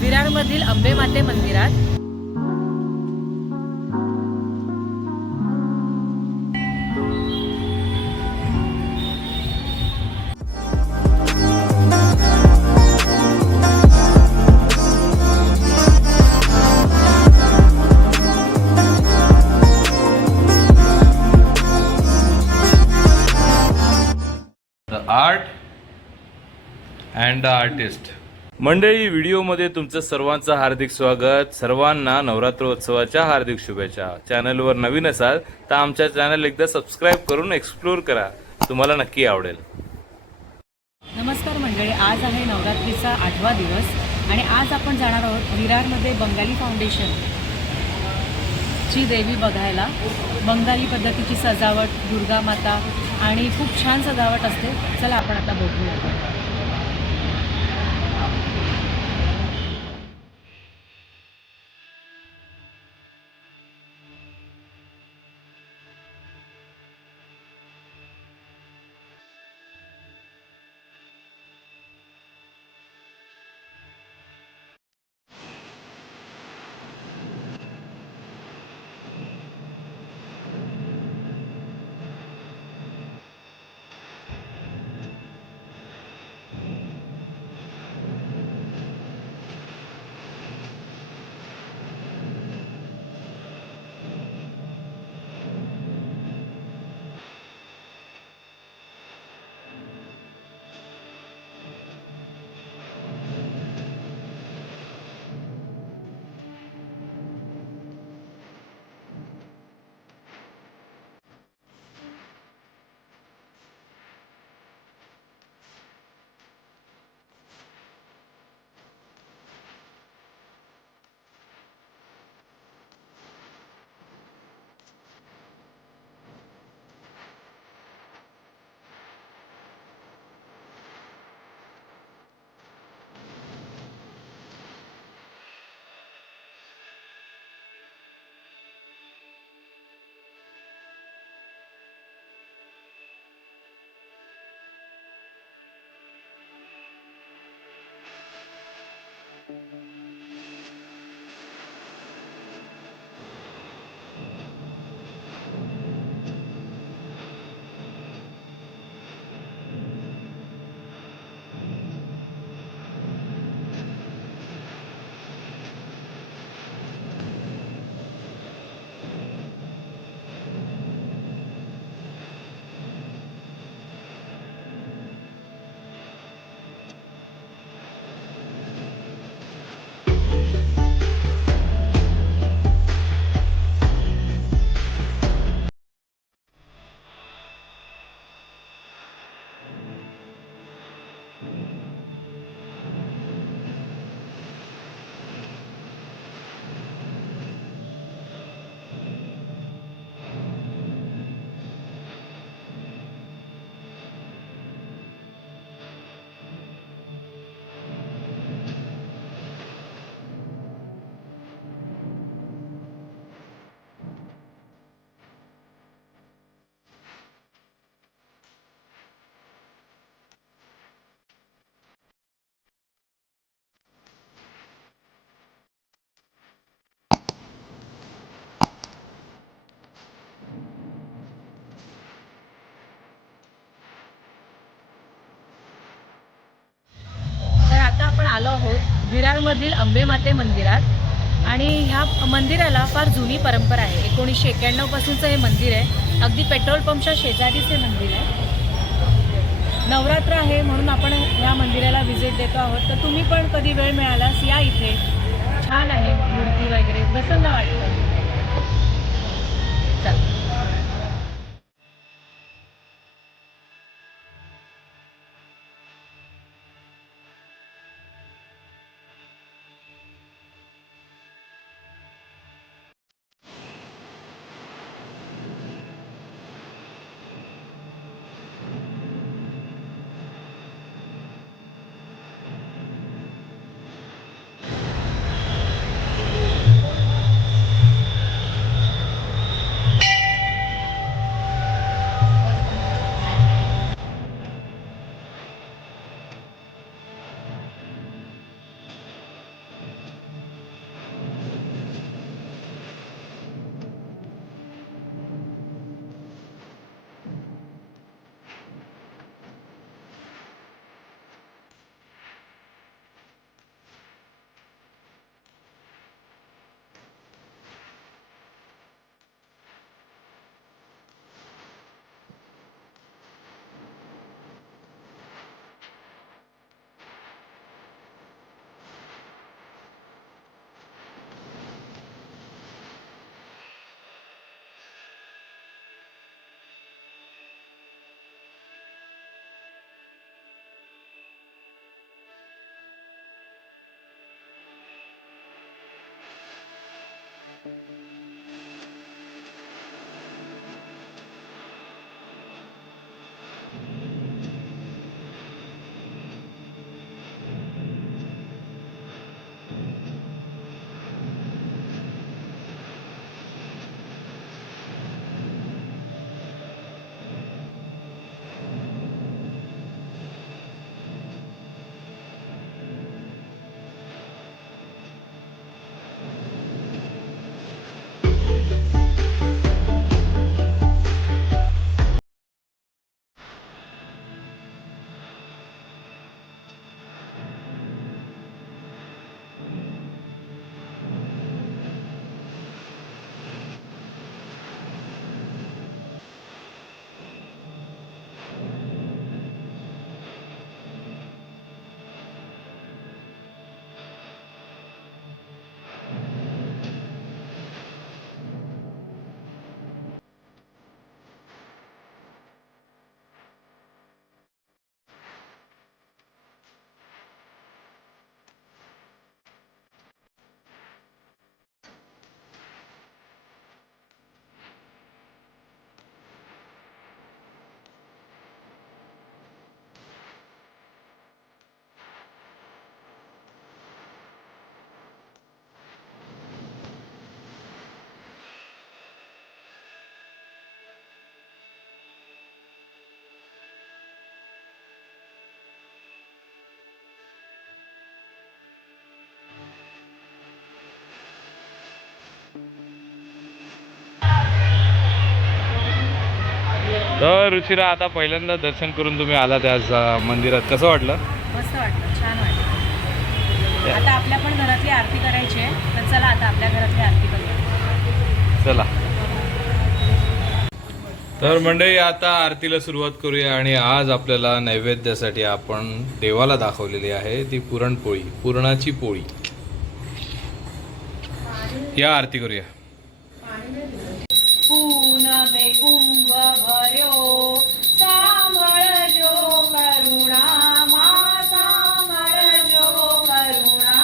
विरारमधील अंबेमाते मंदिरात। The art and the artist. मंडळी, व्हिडिओमध्ये तुमचं सर्वांचं हार्दिक स्वागत। सर्वांना नवरात्रोत्सवाच्या हार्दिक शुभेच्छा। चॅनलवर नवीन असाल तर आमच्या चॅनल एकदा सबस्क्राईब करून एक्सप्लोर करा, तुम्हाला नक्की आवडेल। नमस्कार मंडळी, आज आहे नवरात्रीचा 8वा दिवस आणि आज आपण जाणार आहोत विरारमध्ये बंगाली फाउंडेशन ची देवी बघायला। बंगाली पद्धतीची सजावट, दुर्गा माता आणि खूप छान सजावट असते। चला आपण आता बघूया। आपण आलो आहोत विरारमधील अंबेमाते मंदिरात आणि ह्या मंदिराला फार जुनी परंपरा आहे। 1991 पासूनचं हे मंदिर आहे। अगदी पेट्रोल पंपच्या शेजारीच हे मंदिर आहे। नवरात्र आहे म्हणून आपण ह्या मंदिराला व्हिजिट देतो आहोत। तर तुम्ही पण कधी वेळ मिळालास या इथे, छान आहे मूर्ती वगैरे, प्रसन्न वाटतं। चल तर रुचिरा, आता पहिल्यांदा दर्शन करून तुम्ही आला त्या मंदिरात, कसं वाटलं? मस्त वाटलं, छान वाटलं. आता आपल्या पण घरातली आरती करायची आहे, तर चला आता आपल्या घरातली आरती करूया. चला. तर मंडळी, आता आरतीला सुरुवात करूया. आणि आज आपल्याला नैवेद्यासाठी आपण देवाला दाखवलेली आहे ती पुरणपोळी, पुरणाची पोळी. या आरती करूया. पूनमे कुंभ भर्यो सांभळजो करुणा, मा सांभळजो करुणा.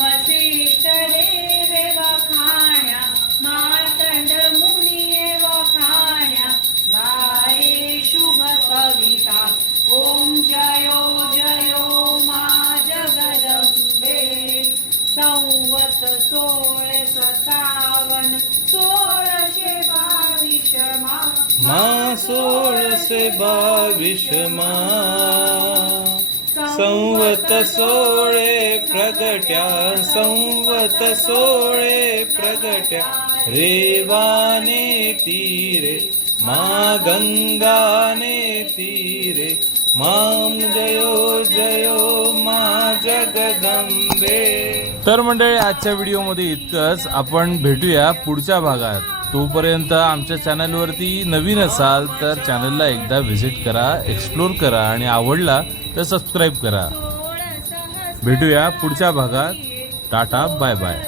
वसिष्ठ देवे वखाण्या, मार्तंड मुनिये वखाण्या. गाये शुभ कविता, ओम जयो जयो मा जगदंबे. संवत 1657 1622 मा 1622 संवत 16 प्रगट्या, संवत 16 प्रगट्या. रेवाने तीरे मा गंगाने तीरे, माम जयो जयो मा जगदंबे. तर मंडळी, आजच्या व्हिडिओमध्ये इतकंच. आपण भेटूया पुढच्या भागात. तोपर्यंत आमच्या चॅनलवरती नवीन असाल तर चॅनलला एकदा व्हिजिट करा, एक्सप्लोर करा आणि आवडला तर सबस्क्राईब करा. भेटूया पुढच्या भागात. Tata, bye bye.